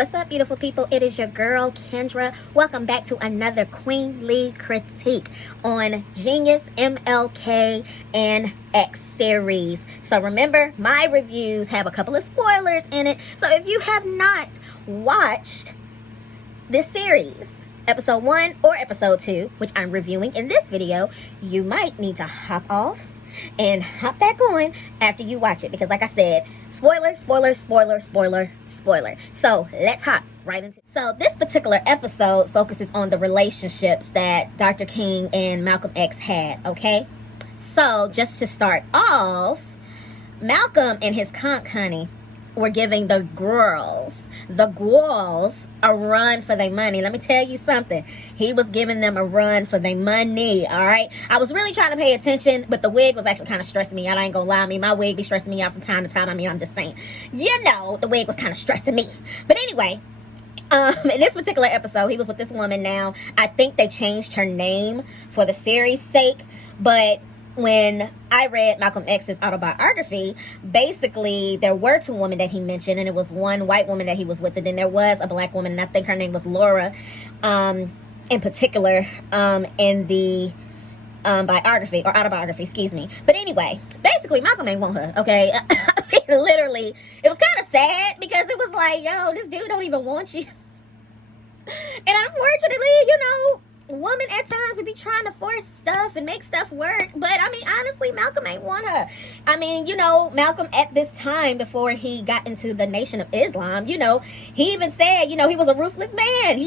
What's up, beautiful people? It is your girl, Kendra. Welcome back to another Kweenly Critique on Genius, MLK, and X series. So remember, my reviews have a couple of spoilers in it. So if you have not watched this series, episode 1 or episode 2, which I'm reviewing in this video, you might need to hop off and hop back on after you watch it, because like I said, spoiler. So let's hop right into it. So this particular episode focuses on the relationships that Dr. King and Malcolm X had, okay? So just to start off, Malcolm and his conch honey were giving the girls a run for their money. Let me tell you something. He was giving them a run for their money, all right? I was really trying to pay attention, but the wig was actually kind of stressing me out. I ain't gonna lie. I mean, my wig be stressing me out from time to time. I mean, I'm just saying. You know, the wig was kind of stressing me. But anyway, in this particular episode, he was with this woman now. I think they changed her name for the series' sake, but when I read Malcolm X's autobiography, basically there were two women that he mentioned, and it was one white woman that he was with, and then there was a black woman, and I think her name was Laura, in particular, in the biography or autobiography, excuse me. But anyway, basically Malcolm ain't want her, okay? Literally, it was kind of sad because it was like, yo, this dude don't even want you. And unfortunately, you know, women at times would be trying to force stuff and make stuff work, but I mean, honestly, Malcolm ain't want her. I mean, you know, Malcolm at this time, before he got into the Nation of Islam, you know, he even said, you know, he was a ruthless man. He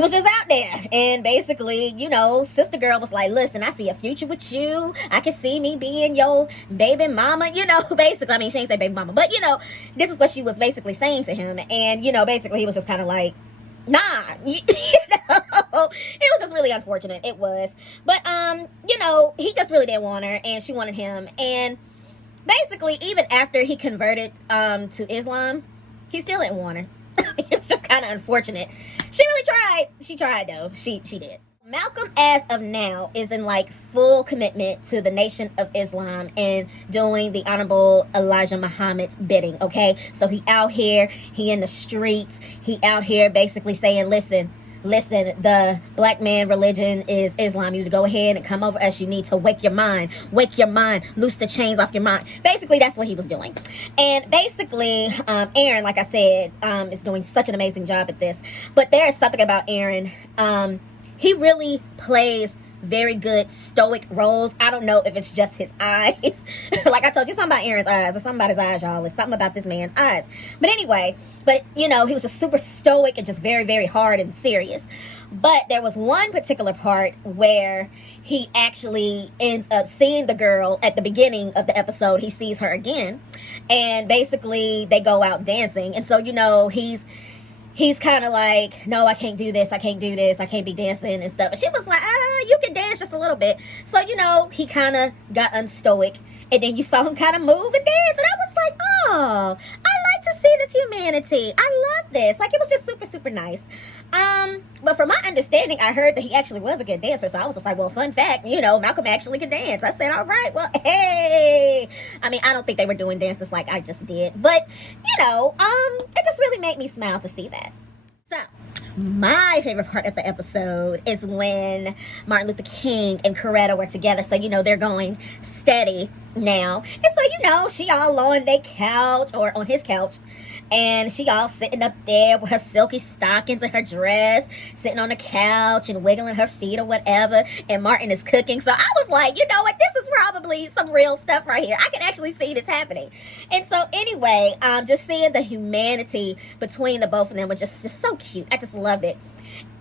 was just out there, and basically, you know, sister girl was like, listen, I see a future with you. I can see me being your baby mama, you know, basically. I mean, she ain't say baby mama, but you know, this is what she was basically saying to him. And, you know, basically he was just kind of like, nah, you know, it was just really unfortunate. It was. But, you know, he just really didn't want her, and she wanted him. And basically, even after he converted to Islam, he still didn't want her. It's just kind of unfortunate. She really tried. She tried, though. She did. Malcolm, as of now, is in like full commitment to the Nation of Islam and doing the Honorable Elijah Muhammad's bidding, okay? So he out here, he in the streets, he out here basically saying, listen, the black man religion is Islam. You need to go ahead and come over as you need to wake your mind, loose the chains off your mind. Basically, that's what he was doing. And basically, Aaron, like I said, is doing such an amazing job at this. But there is something about Aaron. He really plays very good stoic roles. I don't know if it's just his eyes. Like I told you, something about Aaron's eyes. Or something about his eyes, y'all. It's something about this man's eyes. But anyway, you know, he was just super stoic and just very, very hard and serious. But there was one particular part where he actually ends up seeing the girl at the beginning of the episode. He sees her again. And basically, they go out dancing. And so, you know, he's kind of like, no, I can't do this. I can't be dancing and stuff. And she was like, you can dance just a little bit. So, you know, he kind of got unstoic. And then you saw him kind of move and dance. And I was like, oh, I like to see this humanity. I love this. Like, it was just super, super nice. But from my understanding, I heard that he actually was a good dancer. So I was just like, well, fun fact, you know, Malcolm actually can dance. I said, all right, well, hey. I mean, I don't think they were doing dances like I just did. But, you know, it just really made me smile to see that. So, my favorite part of the episode is when Martin Luther King and Coretta were together. So, you know, they're going steady now. And so, you know, she all on their couch, or on his couch, and she all sitting up there with her silky stockings and her dress, sitting on the couch and wiggling her feet or whatever, and Martin is cooking. So I was like, you know what, this is probably some real stuff right here. I can actually see this happening. And so anyway, just seeing the humanity between the both of them was just so cute. I just loved it.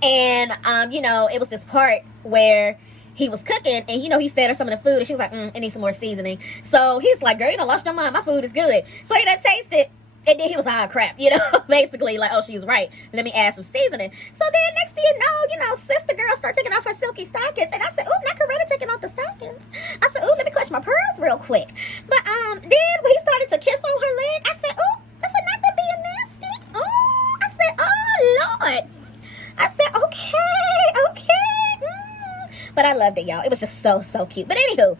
And you know, it was this part where he was cooking, and you know, he fed her some of the food, and she was like, it needs some more seasoning. So he's like, girl, you done lost your mind, my food is good. So he done tasted, and then he was like, crap, you know, basically like, oh, she's right, let me add some seasoning. So then next thing you know, sister girl start taking off her silky stockings, and I said, ooh, not Coretta taking off the stockings. I said, ooh, let me clutch my pearls real quick. But then when he started to kiss on her leg, I said, ooh, I said, not that being nasty. Ooh, I said, oh, Lord. I said, okay. But I loved it, y'all. It was just so, so cute. But anywho,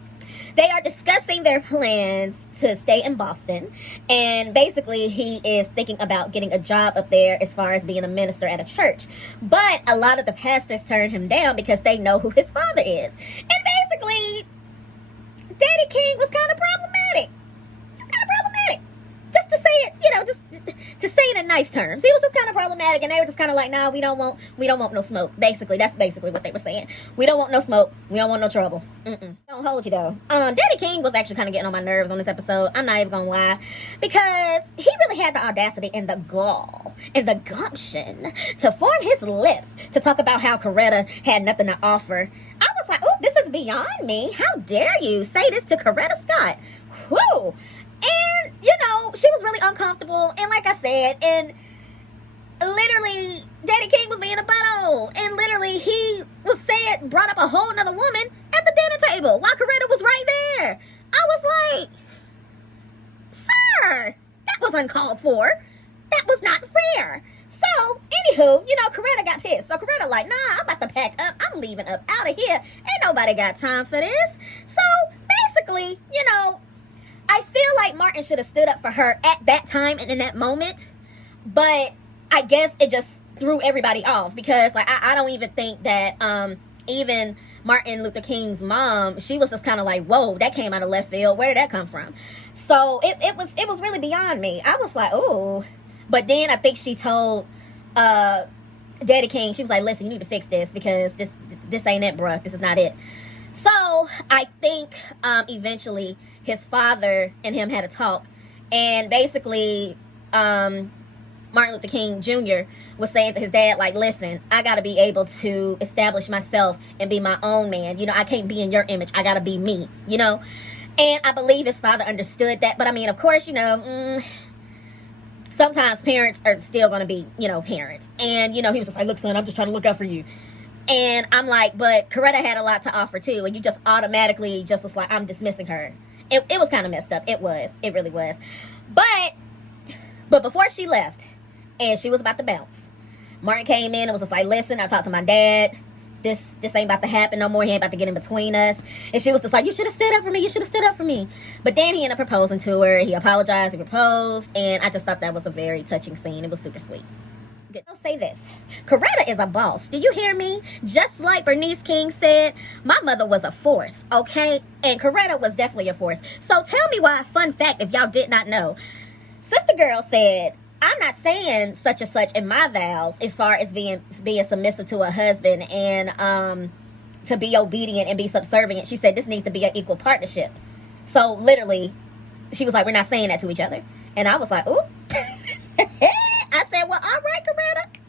They are discussing their plans to stay in Boston, and basically he is thinking about getting a job up there as far as being a minister at a church. But a lot of the pastors turn him down because they know who his father is. And basically, Daddy King was kind of problematic. He's kind of problematic. Just to say it, just to say it in nice terms. He was just kind of problematic, and they were just kind of like, nah, we don't want no smoke. Basically, that's basically what they were saying. We don't want no smoke. We don't want no trouble. Don't hold you though. Daddy King was actually kind of getting on my nerves on this episode. I'm not even gonna lie, because he really had the audacity and the gall and the gumption to form his lips to talk about how Coretta had nothing to offer. I was like, oh, this is beyond me. How dare you say this to Coretta Scott? Whew. And, she was really uncomfortable. And like I said, and literally, Daddy King was being a butthole. And literally, he brought up a whole nother woman at the dinner table while Coretta was right there. I was like, sir, that was uncalled for. That was not fair. So, anywho, Coretta got pissed. So Coretta like, nah, I'm about to pack up. I'm leaving up out of here. Ain't nobody got time for this. So, basically, I feel like Martin should have stood up for her at that time and in that moment, but I guess it just threw everybody off because, I don't even think that even Martin Luther King's mom, she was just kind of like, whoa, that came out of left field. Where did that come from? So it was really beyond me. I was like, oh, but then I think she told Daddy King, she was like, listen, you need to fix this because this ain't it, bruh. This is not it. So I think eventually his father and him had a talk, and basically Martin Luther King Jr. was saying to his dad, like, listen, I got to be able to establish myself and be my own man. I can't be in your image. I got to be me, And I believe his father understood that. But, I mean, of course, sometimes parents are still going to be, parents. And, he was just like, look, son, I'm just trying to look out for you. And I'm like, but Coretta had a lot to offer too, and you just automatically just was like, I'm dismissing her. It was kind of messed up. It really was. But before she left, and she was about to bounce, Martin came in and was just like, listen, I talked to my dad. This ain't about to happen no more. He ain't about to get in between us. And she was just like, you should have stood up for me. You should have stood up for me. But then he ended up proposing to her. He apologized. He proposed. And I just thought that was a very touching scene. It was super sweet. I'll say this. Coretta is a boss. Do you hear me? Just like Bernice King said, my mother was a force, okay? And Coretta was definitely a force. So tell me why, fun fact, if y'all did not know. Sister Girl said, I'm not saying such and such in my vows as far as being submissive to a husband and to be obedient and be subservient. She said this needs to be an equal partnership. So literally, she was like, we're not saying that to each other. And I was like, ooh. I said, well, all right, Coretta.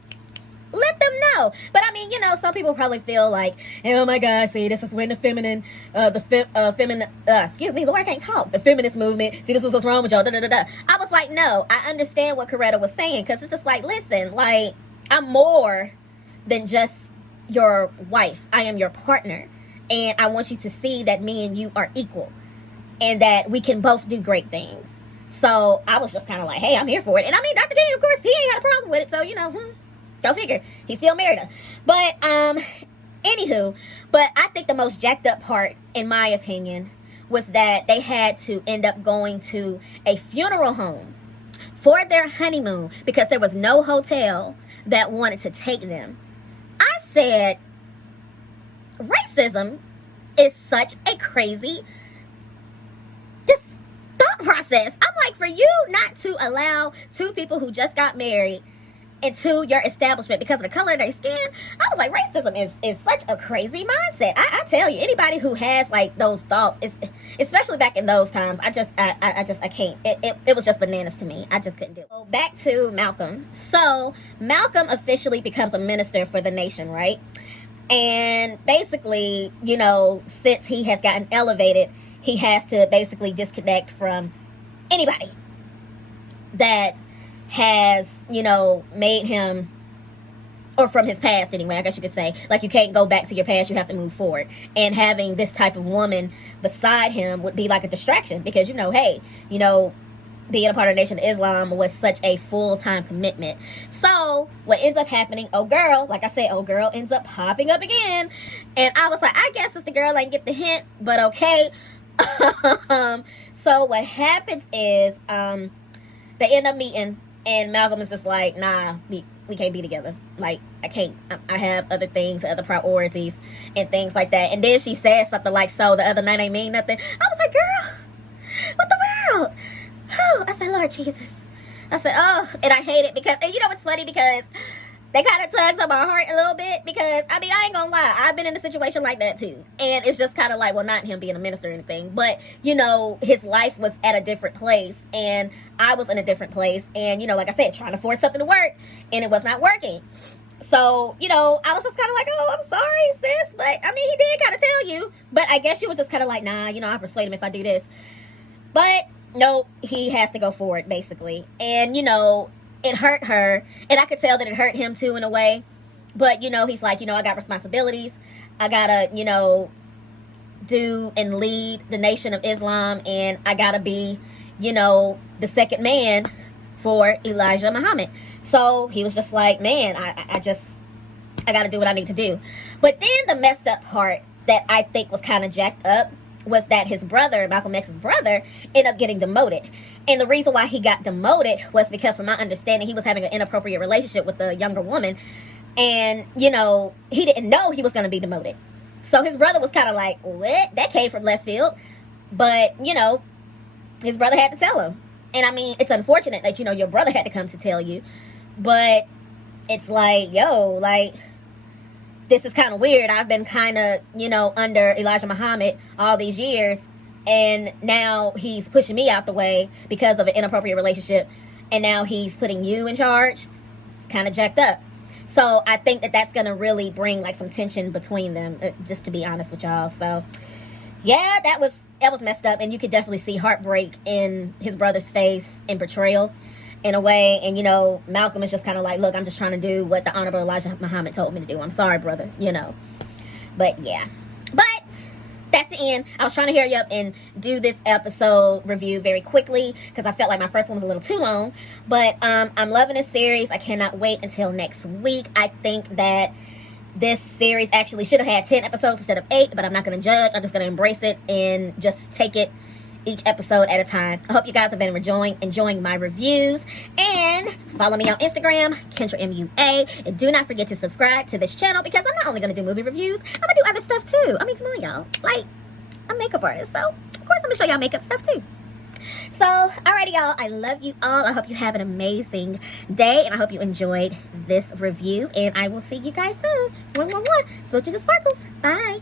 Let them know. But I mean, some people probably feel like, oh my God, see, this is when the feminine, excuse me, Lord, I can't talk. The feminist movement, see, this is what's wrong with y'all, I was like, no, I understand what Coretta was saying, because it's just like, listen, like, I'm more than just your wife. I am your partner. And I want you to see that me and you are equal and that we can both do great things. So I was just kind of like, hey, I'm here for it. And I mean, Dr. King, of course, he ain't had a problem with it. So, go figure. He still married her. But, anywho, but I think the most jacked up part, in my opinion, was that they had to end up going to a funeral home for their honeymoon because there was no hotel that wanted to take them. I said, racism is such a crazy thought process. I'm like, for you not to allow two people who just got married into your establishment because of the color of their skin, I was like, racism is such a crazy mindset. I tell you, anybody who has like those thoughts, especially back in those times, I can't. It was just bananas to me. I just couldn't do it. So back to Malcolm. So Malcolm officially becomes a minister for the nation, right? And basically, since he has gotten elevated, he has to basically disconnect from anybody that has, made him, or from his past anyway, I guess you could say. Like, you can't go back to your past, you have to move forward. And having this type of woman beside him would be like a distraction because, hey, being a part of the Nation of Islam was such a full-time commitment. So what ends up happening, old girl ends up popping up again. And I was like, I guess it's the girl, I didn't get the hint, but okay. So what happens is they end up meeting, and Malcolm is just like, nah, we can't be together. Like, I can't. I have other things, other priorities, and things like that. And then she says something like, so the other night ain't mean nothing. I was like, girl, what the world? Oh, I said, Lord Jesus. I said, oh, and I hate it because, and you know what's funny, because they kind of tugs on my heart a little bit, because, I mean, I ain't gonna lie, I've been in a situation like that too. And it's just kind of like, well, not him being a minister or anything, but, you know, his life was at a different place, and I was in a different place, and, you know, like I said, trying to force something to work, and it was not working. So, you know, I was just kind of like, oh, I'm sorry, sis, but, I mean, he did kind of tell you, but I guess you were just kind of like, nah, you know, I'll persuade him if I do this. But, no, he has to go for it, basically. And, you know, it hurt her, and I could tell that it hurt him too in a way. But, you know, he's like, you know, I got responsibilities. I gotta, you know, do and lead the Nation of Islam, and I gotta be, you know, the second man for Elijah Muhammad. So he was just like, man, I gotta do what I need to do. But then the messed up part that I think was kind of jacked up was that his brother, Malcolm X's brother, ended up getting demoted. And the reason why he got demoted was because, from my understanding, he was having an inappropriate relationship with a younger woman. And, you know, he didn't know he was going to be demoted. So his brother was kind of like, what? That came from left field. But, you know, his brother had to tell him. And, I mean, it's unfortunate that, you know, your brother had to come to tell you. But it's like, yo, like, this is kind of weird. I've been kind of, you know, under Elijah Muhammad all these years, and now he's pushing me out the way because of an inappropriate relationship, and now he's putting you in charge. It's kind of jacked up. So I think that that's going to really bring, like, some tension between them, just to be honest with y'all. So, yeah, that was messed up, and you could definitely see heartbreak in his brother's face and betrayal in a way. And, you know, Malcolm is just kind of like, look, I'm just trying to do what the Honorable Elijah Muhammad told me to do. I'm sorry, brother, you know. But, yeah. But that's the end. I was trying to hurry up and do this episode review very quickly because I felt like my first one was a little too long. But I'm loving this series. I cannot wait until next week. I think that this series actually should have had 10 episodes instead of 8, but I'm not going to judge. I'm just going to embrace it and just take it each episode at a time. I hope you guys have been enjoying my reviews. And follow me on Instagram, Kendra MUA. And do not forget to subscribe to this channel, because I'm not only going to do movie reviews, I'm going to do other stuff too. I mean, come on, y'all. Like, I'm a makeup artist, so of course I'm going to show y'all makeup stuff too. So, alrighty, y'all. I love you all. I hope you have an amazing day, and I hope you enjoyed this review. And I will see you guys soon. Smooches and sparkles. Bye.